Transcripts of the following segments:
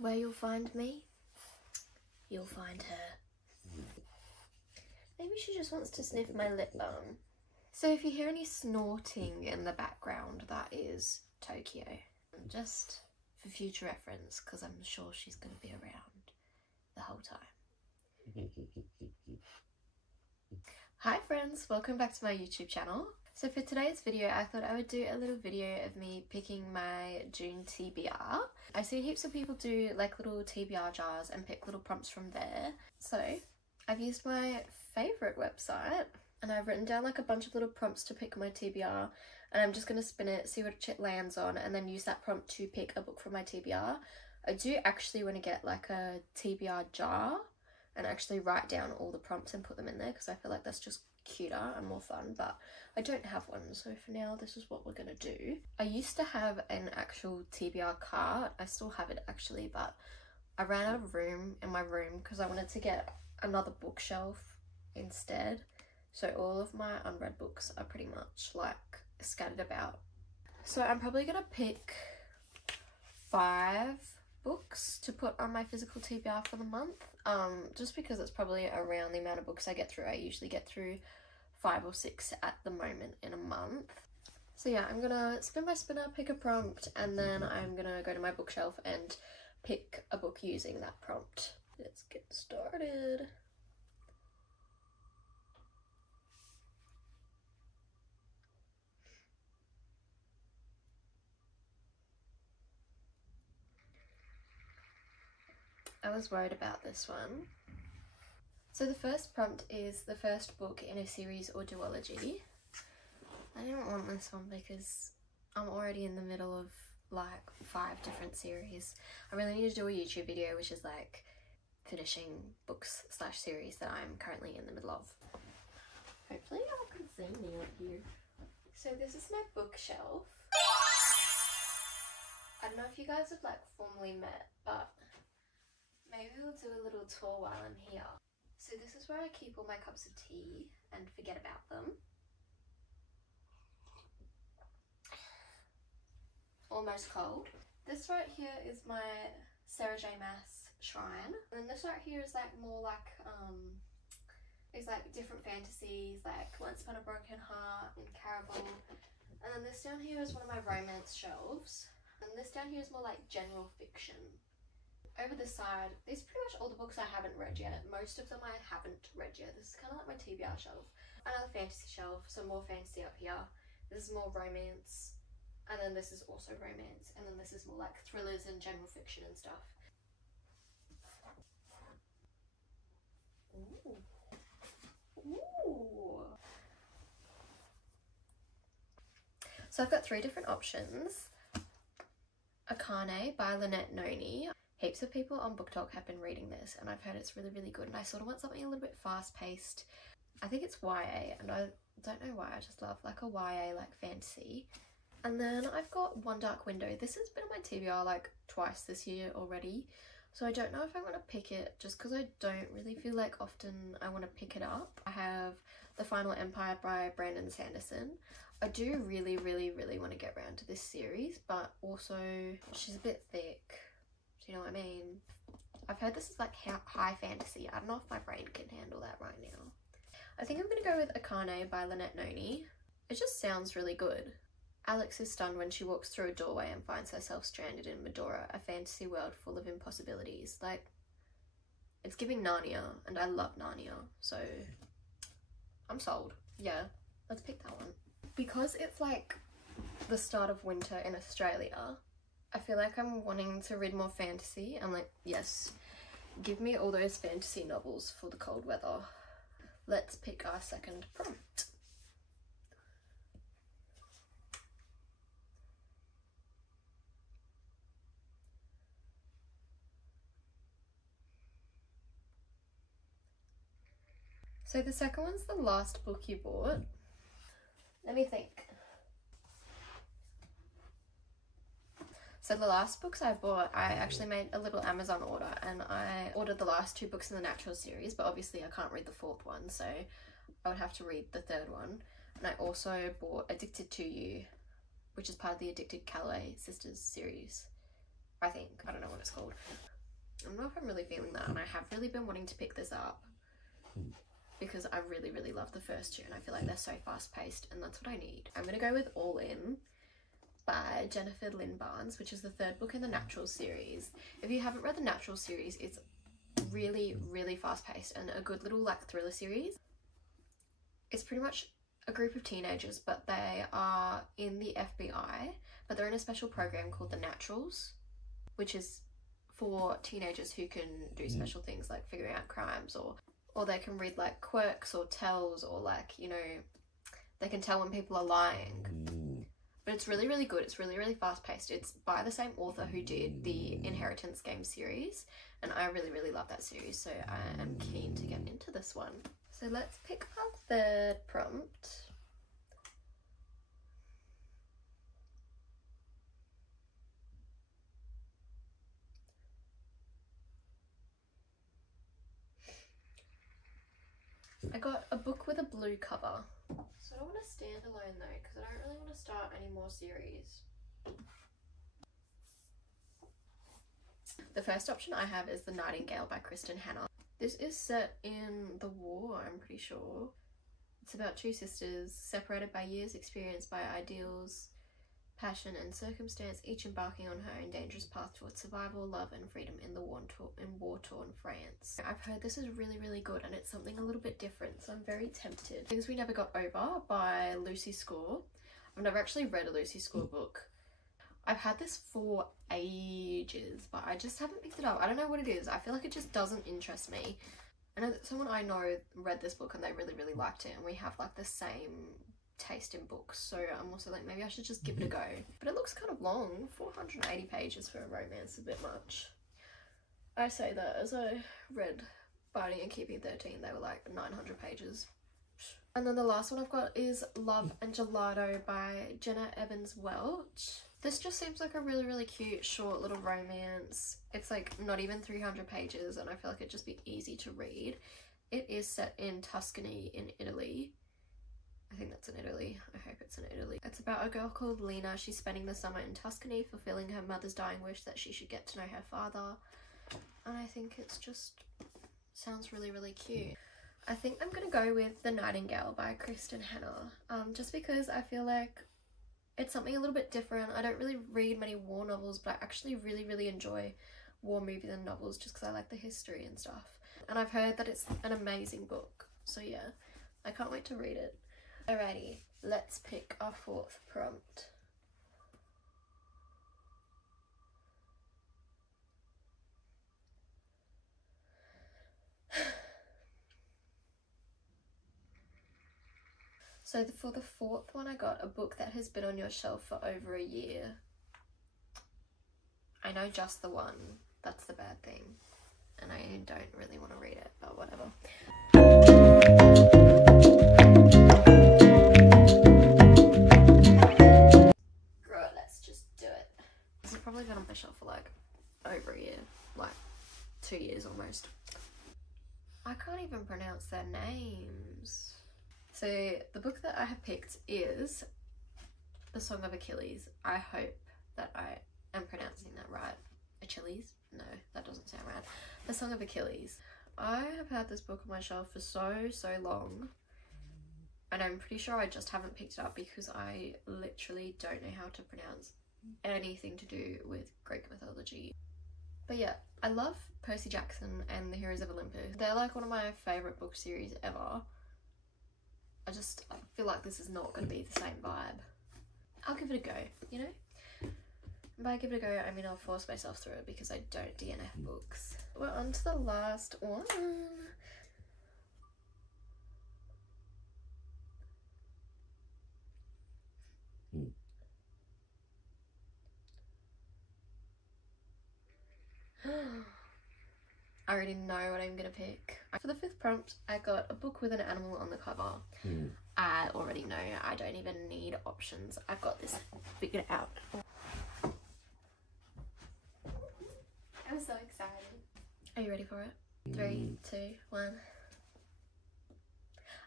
Where you'll find me, you'll find her. Maybe she just wants to sniff my lip balm. So if you hear any snorting in the background, that is Tokyo. Just for future reference, because I'm sure she's going to be around the whole time. Hi friends, welcome back to my YouTube channel. So for today's video, I thought I would do a little video of me picking my June TBR. I see heaps of people do like little TBR jars and pick little prompts from there. So I've used my favourite website and I've written down like a bunch of little prompts to pick my TBR, and I'm just going to spin it, see what it lands on, and then use that prompt to pick a book for my TBR. I do actually want to get like a TBR jar and actually write down all the prompts and put them in there, because I feel like that's just cuter and more fun, but I don't have one, so for now this is what we're gonna do. I used to have an actual TBR cart. I still have it actually, but I ran out of room in my room because I wanted to get another bookshelf instead, so all of my unread books are pretty much like scattered about. So I'm probably gonna pick 5 books to put on my physical TBR for the month, just because it's probably around the amount of books I get through. I usually get through 5 or 6 at the moment in a month. So yeah, I'm gonna spin my spinner, pick a prompt, and then I'm gonna go to my bookshelf and pick a book using that prompt. Let's get started. I was worried about this one. So the first prompt is the first book in a series or duology. I didn't want this one because I'm already in the middle of like 5 different series. I really need to do a YouTube video which is like finishing books / series that I'm currently in the middle of. Hopefully y'all can see me up here. So this is my bookshelf. I don't know if you guys have like formally met, but maybe we'll do a little tour while I'm here. So this is where I keep all my cups of tea and forget about them. Almost cold. This right here is my Sarah J Maas shrine. And then this right here is like more like, it's like different fantasies, like Once Upon a Broken Heart and Caraval. And then this down here is one of my romance shelves. And this down here is more like general fiction. Over the side, these are pretty much all the books I haven't read yet. Most of them I haven't read yet. This is kind of like my TBR shelf. Another fantasy shelf, so more fantasy up here. This is more romance. And then this is also romance. And then this is more like thrillers and general fiction and stuff. Ooh. Ooh. So I've got 3 different options. Akane by Lynette Noni. Heaps of people on BookTok have been reading this and I've heard it's really, really good, and I sort of want something a little bit fast-paced. I think it's YA, and I don't know why, I just love like a YA like fantasy. And then I've got One Dark Window. This has been on my TBR like twice this year already, so I don't know if I want to pick it just because I don't really feel like often I want to pick it up. I have The Final Empire by Brandon Sanderson. I do really, really, really want to get around to this series, but also she's a bit thick. Do you know what I mean? I've heard this is like high fantasy. I don't know if my brain can handle that right now. I think I'm going to go with Akane by Lynette Noni. It just sounds really good. Alex is stunned when she walks through a doorway and finds herself stranded in Medora, a fantasy world full of impossibilities. Like, it's giving Narnia, and I love Narnia, so I'm sold. Yeah, let's pick that one. Because it's like the start of winter in Australia, I feel like I'm wanting to read more fantasy. I'm like, yes, give me all those fantasy novels for the cold weather. Let's pick our second prompt. So the second one's the last book you bought. Let me think. So the last books I bought, I actually made a little Amazon order and I ordered the last 2 books in the Natural series, but obviously I can't read the 4th one, so I would have to read the 3rd one. And I also bought Addicted to You, which is part of the Addicted Calloway Sisters series. I think. I don't know what it's called. I don't know if I'm really feeling that, and I have really been wanting to pick this up because I really, really love the first two, and I feel like they're so fast-paced, and that's what I need. I'm gonna go with All In by Jennifer Lynn Barnes, which is the third book in the Natural series. If you haven't read the Natural series, it's really, really fast-paced and a good little like thriller series. It's pretty much a group of teenagers, but they are in the FBI, but they're in a special program called the Naturals, which is for teenagers who can do special things like figuring out crimes, or they can read like quirks or tells, or like, you know, they can tell when people are lying. But it's really, really good. It's really, really fast-paced. It's by the same author who did the Inheritance Game series, and I really, really love that series, so I am keen to get into this one. So let's pick our third prompt. I got a book with a blue cover. So I don't want to stand alone though, because I don't really want to start any more series. The first option I have is The Nightingale by Kristen Hanna. This is set in the war, I'm pretty sure. It's about two sisters separated by years experienced by ideals, passion and circumstance, each embarking on her own dangerous path towards survival, love and freedom in war-torn France. I've heard this is really, really good, and it's something a little bit different, so I'm very tempted. Things We Never Got Over by Lucy Score. I've never actually read a Lucy Score book. I've had this for ages, but I just haven't picked it up. I don't know what it is. I feel like it just doesn't interest me. I know that someone I know read this book and they really, really liked it, and we have like the same taste in books, so I'm also like, maybe I should just give it a go. But it looks kind of long. 480 pages for a romance, a bit much. I say that as I read Binding and Keeping 13, they were like 900 pages. And then the last one I've got is Love and Gelato by Jenna Evans Welch. This just seems like a really, really cute short little romance. It's like not even 300 pages, and I feel like it'd just be easy to read. It is set in Tuscany in Italy. I think that's in Italy. I hope it's in Italy. It's about a girl called Lena. She's spending the summer in Tuscany, fulfilling her mother's dying wish that she should get to know her father. And I think it's just sounds really, really cute. I think I'm gonna go with The Nightingale by Kristen Hanna, just because I feel like it's something a little bit different. I don't really read many war novels, but I actually really, really enjoy war movies and novels just because I like the history and stuff. And I've heard that it's an amazing book. So yeah, I can't wait to read it. Alrighty, let's pick our fourth prompt. So for the fourth one, I got a book that has been on your shelf for over a year. I know just the one. That's the bad thing. And I don't really want to read it, but whatever. Right, let's just do it. This has probably been on my shelf for like over a year. Like 2 years almost. I can't even pronounce their names. So the book that I have picked is The Song of Achilles. I hope that I am pronouncing that right. Achilles? No, that doesn't sound right. The Song of Achilles. I have had this book on my shelf for so long, and I'm pretty sure I just haven't picked it up because I literally don't know how to pronounce anything to do with Greek mythology. But yeah, I love Percy Jackson and the Heroes of Olympus. They're like one of my favourite book series ever. I feel like this is not going to be the same vibe. I'll give it a go, you know? And by give it a go, I mean I'll force myself through it because I don't DNF books. We're on to the last one. I already know what I'm gonna pick. For the fifth prompt, I got a book with an animal on the cover. I already know, I don't even need options. I've got this figured out. I'm so excited. Are you ready for it? 3, 2, 1.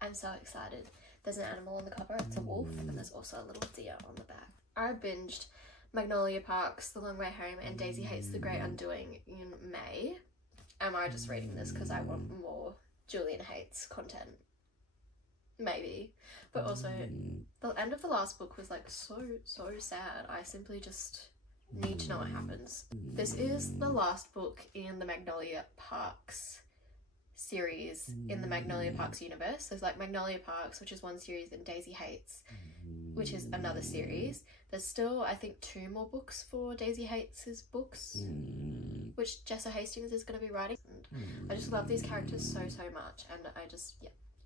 I'm so excited. There's an animal on the cover, it's a wolf, and there's also a little deer on the back. I binged Magnolia Parks, The Long Way Home, and Daisy Hates the Great Undoing in May. Am I just reading this because I want more Julian Hates content? Maybe. But also, the end of the last book was like so sad. I simply just need to know what happens. This is the last book in the Magnolia Parks series in the Magnolia Parks universe. There's like Magnolia Parks, which is one series, and Daisy Hates, which is another series. There's still, I think, 2 more books for Daisy Hates' books, which Jessa Hastings is going to be writing. And I just love these characters so much, and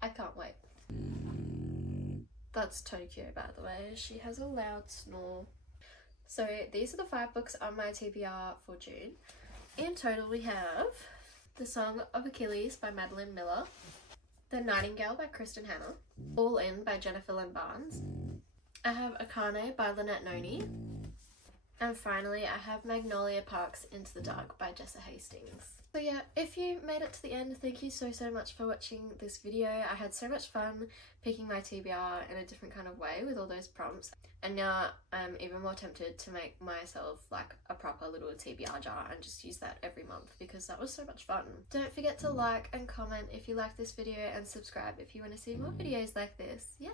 I can't wait. That's Tokyo, by the way. She has a loud snore. So these are the 5 books on my TBR for June. In total we have The Song of Achilles by Madeline Miller, The Nightingale by Kristen Hanna, All In by Jennifer Lynn Barnes. I have Akane by Lynette Noni. And finally I have Magnolia Parks Into the Dark by Jessa Hastings. So yeah, if you made it to the end, thank you so much for watching this video. I had so much fun picking my TBR in a different kind of way with all those prompts. And now I'm even more tempted to make myself like a proper little TBR jar and just use that every month because that was so much fun. Don't forget to like and comment if you like this video and subscribe if you want to see more videos like this. Yeah.